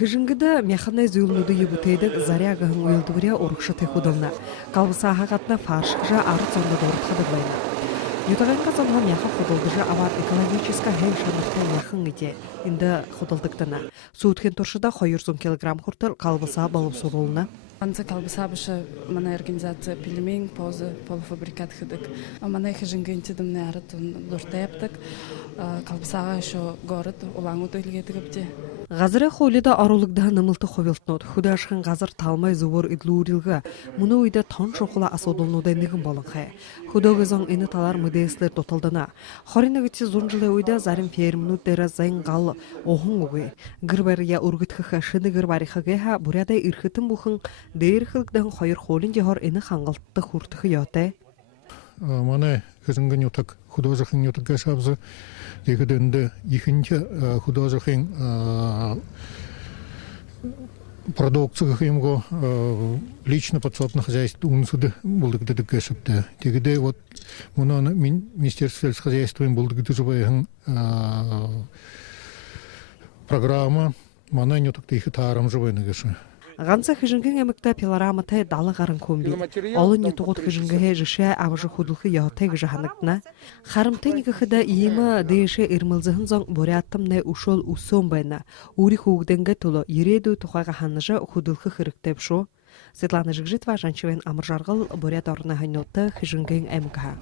Хыжынгыда механай зюлнуды ебутейдік зарягығын уелдібіря орықшыты худылна. Қалбыса ағағатна фаршықжа ары цонды дорытқады бұлайна. Ютағанға зонға меха худылдыжа авар экологическа хэм шаныртай мехын иде. Инді худылдықтына. Суыткен тұршыда хойырзун килограмм хуртыл қалбыса балып сурулна. Анца колбаса беше мана организация пельмень, поза полуфабрикат хыдык. А мана хыжынга интидым нярат дуртептик. Колбасага еще город улаңуты илгетигипти. Газыры хойлида арулыгда нымылты ховилтнот. Худашхын газыр талмай зувор идлурилга. Муну уйда тон шоқыла асодылнудай нығын болын хай. Худогызон ини талар мыдеслер тоталдана. Хоринагыти зунжилы уйда зарим фермнут дера зайн гал охын угы. Гырбария ургытхыха шыны гырбарихагеха бурядай ирхытын бухын дейрхылгдан хойыр холин жахор ини хангалтты хуртыхы ятай. Мана хызынгын ютак художахын ютак гашабзы дегіденді екінші художахын продукцияға химго лично подсобное хозяйство унсуды булдык дедік гашабды. Дегіде вот мұнаны Министерство сельскохозяйства булдык деживайын программа мана ютак дейхі тарам живайны гашы. Ганса хыжынгын эмікті пилораматай далы ғарын көмбей. Олын етуғыт хыжынгыхе жыше авыжы худылхы яғытай гыжаханықтына. Харымты никіхіда иемі дейші ирмылзығын зоң боряттым не ушол усом байна. Ури хугденге тұлы ереду тұхайға ханныжы худылхы хырықтеп шо. Светлана Жигжитова, Жанчевен Амыржарғыл, борят орына ханьотты хыжынгын эмікіға.